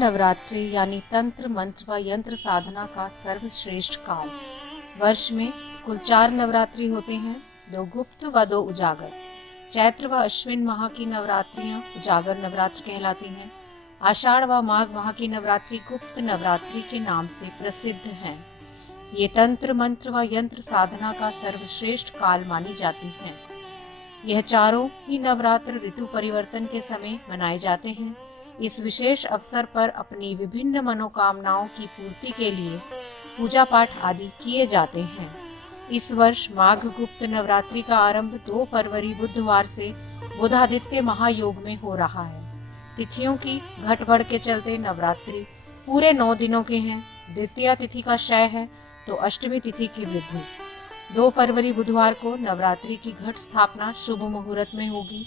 नवरात्रि यानी तंत्र मंत्र व यंत्र साधना का सर्वश्रेष्ठ काल। वर्ष में कुल 4 नवरात्रि होते हैं, 2 गुप्त व 2 उजागर। चैत्र व अश्विन माह की नवरात्रियां उजागर नवरात्र कहलाती हैं। आषाढ़ व माघ माह की नवरात्रि गुप्त नवरात्रि के नाम से प्रसिद्ध हैं। ये तंत्र मंत्र व यंत्र साधना का सर्वश्रेष्ठ काल मानी जाती हैं। यह चारों ही नवरात्र ऋतु परिवर्तन के समय मनाए जाते हैं। इस विशेष अवसर पर अपनी विभिन्न मनोकामनाओं की पूर्ति के लिए पूजा पाठ आदि किए जाते हैं। इस वर्ष माघ गुप्त नवरात्रि का आरंभ 2 फरवरी बुधवार से बुधादित्य महायोग में हो रहा है। तिथियों की घटबढ़ के चलते नवरात्रि पूरे 9 दिनों के हैं। द्वितीया तिथि का क्षय है तो अष्टमी तिथि की वृद्धि। 2 फरवरी बुधवार को नवरात्रि की घट स्थापना शुभ मुहूर्त में होगी।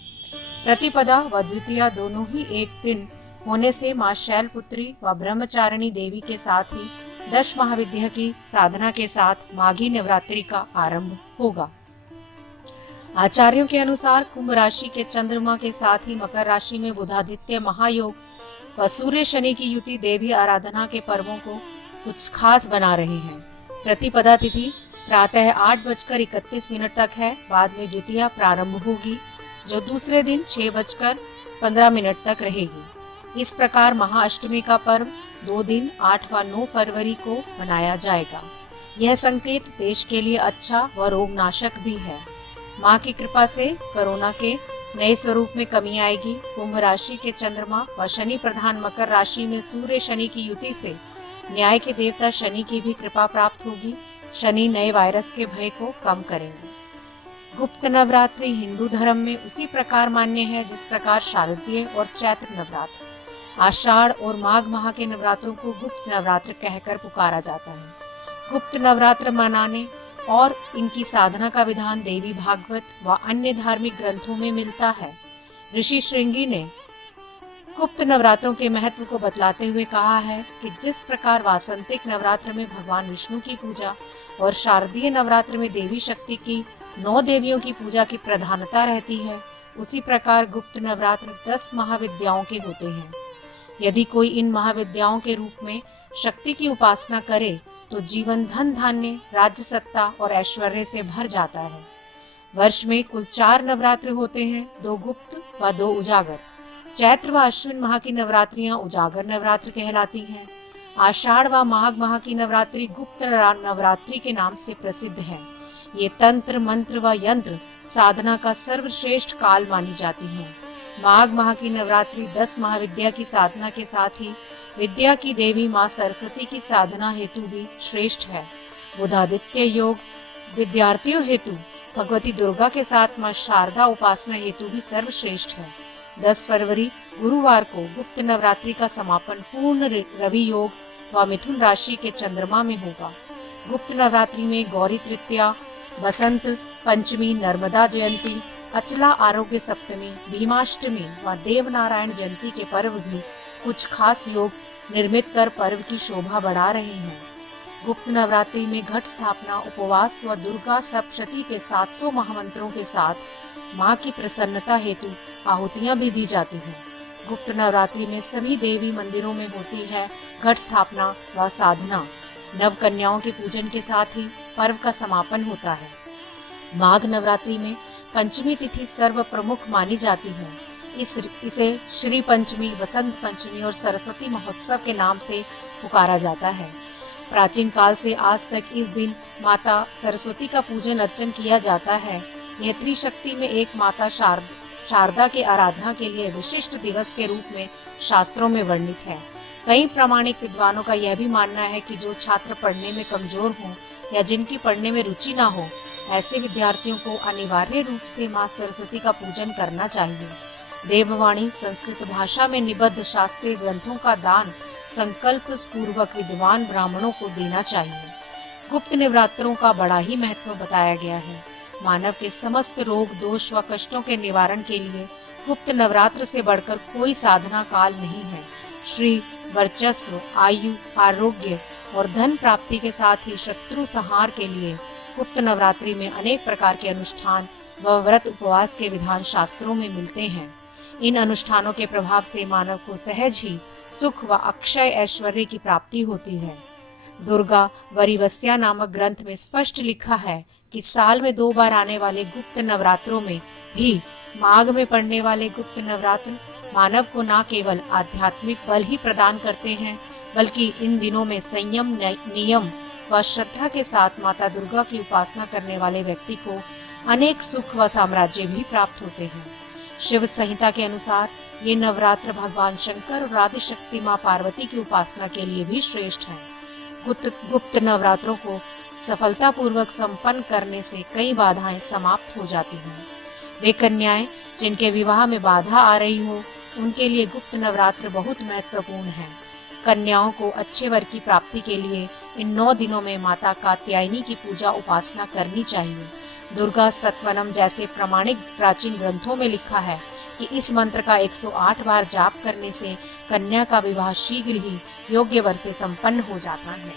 प्रतिपदा व द्वितीया दोनों ही एक दिन होने से मां शैलपुत्री व ब्रह्मचारिणी देवी के साथ ही 10 महाविद्या की साधना के साथ माघी नवरात्रि का आरंभ होगा। आचार्यों के अनुसार कुंभ राशि के चंद्रमा के साथ ही मकर राशि में बुधादित्य महायोग व सूर्य शनि की युति देवी आराधना के पर्वों को कुछ खास बना रहे हैं। प्रतिपदा तिथि प्रातः 8:31 तक है। बाद में द्वितीया प्रारंभ होगी जो दूसरे दिन 6:15 तक रहेगी। इस प्रकार महाअष्टमी का पर्व 2 दिन 8 व 9 फरवरी को मनाया जाएगा। यह संकेत देश के लिए अच्छा व रोगनाशक भी है। मां की कृपा से कोरोना के नए स्वरूप में कमी आएगी। कुंभ राशि के चंद्रमा व शनि प्रधान मकर राशि में सूर्य शनि की युति से न्याय के देवता शनि की भी कृपा प्राप्त होगी। शनि नए वायरस के भय को कम करेंगे। गुप्त नवरात्रि हिंदू धर्म में उसी प्रकार मान्य है जिस प्रकार शारदीय और चैत्र नवरात्र। आषाढ़ और माघ माह के नवरात्रों को गुप्त नवरात्र कहकर पुकारा जाता है। गुप्त नवरात्र मनाने और इनकी साधना का विधान देवी भागवत व अन्य धार्मिक ग्रंथों में मिलता है। ऋषि श्रृंगी ने गुप्त नवरात्रों के महत्व को बतलाते हुए कहा है कि जिस प्रकार वासंतिक नवरात्र में भगवान विष्णु की पूजा और शारदीय नवरात्र में देवी शक्ति की 9 देवियों की पूजा की प्रधानता रहती है, उसी प्रकार गुप्त नवरात्र 10 महाविद्याओं के होते हैं। यदि कोई इन महाविद्याओं के रूप में शक्ति की उपासना करे तो जीवन धन धान्य राज्य सत्ता और ऐश्वर्य से भर जाता है। वर्ष में कुल 4 नवरात्र होते हैं, 2 गुप्त व 2 उजागर। चैत्र व अश्विन माह की नवरात्रियां उजागर नवरात्र कहलाती हैं। आषाढ़ व माघ माह की नवरात्रि गुप्त नवरात्रि के नाम से प्रसिद्ध है। ये तंत्र मंत्र व यंत्र साधना का सर्वश्रेष्ठ काल मानी जाती हैं। माघ माह की नवरात्रि 10 महाविद्या की साधना के साथ ही विद्या की देवी मां सरस्वती की साधना हेतु भी श्रेष्ठ है। बुधादित्य योग विद्यार्थियों हेतु भगवती दुर्गा के साथ मां शारदा उपासना हेतु भी सर्वश्रेष्ठ है। 10 फरवरी गुरुवार को गुप्त नवरात्रि का समापन पूर्ण रवि योग व मिथुन राशि के चंद्रमा में होगा। गुप्त नवरात्रि में गौरी तृतीया, बसंत पंचमी, नर्मदा जयंती, अचला आरोग्य सप्तमी, भीमाष्टमी व देवनारायण जयंती के पर्व भी कुछ खास योग निर्मित कर पर्व की शोभा बढ़ा रहे हैं। गुप्त नवरात्रि में घट स्थापना, उपवास व दुर्गा सप्तशती के 700 महामंत्रों के साथ मां की प्रसन्नता हेतु आहुतियां भी दी जाती हैं। गुप्त नवरात्रि में सभी देवी मंदिरों में होती है घट स्थापना व साधना। नव कन्याओं के पूजन के साथ ही पर्व का समापन होता है। माघ नवरात्रि में पंचमी तिथि सर्व प्रमुख मानी जाती है। इसे श्री पंचमी, वसंत पंचमी और सरस्वती महोत्सव के नाम से पुकारा जाता है। प्राचीन काल से आज तक इस दिन माता सरस्वती का पूजन अर्चन किया जाता है। यह त्रिशक्ति में एक माता शारदा के आराधना के लिए विशिष्ट दिवस के रूप में शास्त्रों में वर्णित है। कई प्रामाणिक विद्वानों का यह भी मानना है कि जो छात्र पढ़ने में कमजोर हों या जिनकी पढ़ने में रुचि ना हो, ऐसे विद्यार्थियों को अनिवार्य रूप से मां सरस्वती का पूजन करना चाहिए। देववाणी संस्कृत भाषा में निबद्ध शास्त्रीय ग्रंथों का दान संकल्प पूर्वक विद्वान ब्राह्मणों को देना चाहिए। गुप्त नवरात्रों का बड़ा ही महत्व बताया गया है। मानव के समस्त रोग दोष व कष्टों के निवारण के लिए गुप्त नवरात्र से बढ़कर कोई साधना काल नहीं है। श्री वर्चस्व, आयु, आरोग्य और धन प्राप्ति के साथ ही शत्रु संहार के लिए गुप्त नवरात्रि में अनेक प्रकार के अनुष्ठान व व्रत उपवास के विधान शास्त्रों में मिलते हैं। इन अनुष्ठानों के प्रभाव से मानव को सहज ही सुख व अक्षय ऐश्वर्य की प्राप्ति होती है। दुर्गा वरिवस्या नामक ग्रंथ में स्पष्ट लिखा है कि साल में 2 बार आने वाले गुप्त नवरात्रों में भी माघ में पड़ने वाले गुप्त नवरात्र मानव को न केवल आध्यात्मिक बल ही प्रदान करते हैं, बल्कि इन दिनों में संयम, नियम व श्रद्धा के साथ माता दुर्गा की उपासना करने वाले व्यक्ति को अनेक सुख व साम्राज्य भी प्राप्त होते हैं। शिव संहिता के अनुसार ये नवरात्र भगवान शंकर और आदिशक्ति माँ पार्वती की उपासना के लिए भी श्रेष्ठ है। गुप्त नवरात्रों को सफलतापूर्वक संपन्न करने से कई बाधाएं समाप्त हो जाती हैं। वे कन्याएं जिनके विवाह में बाधा आ रही हो, उनके लिए गुप्त नवरात्र बहुत महत्वपूर्ण है। कन्याओं को अच्छे वर की प्राप्ति के लिए इन 9 दिनों में माता कात्यायनी की पूजा उपासना करनी चाहिए। दुर्गा सत्वनम जैसे प्रमाणिक प्राचीन ग्रंथों में लिखा है कि इस मंत्र का 108 बार जाप करने से कन्या का विवाह शीघ्र ही योग्य वर से संपन्न हो जाता है।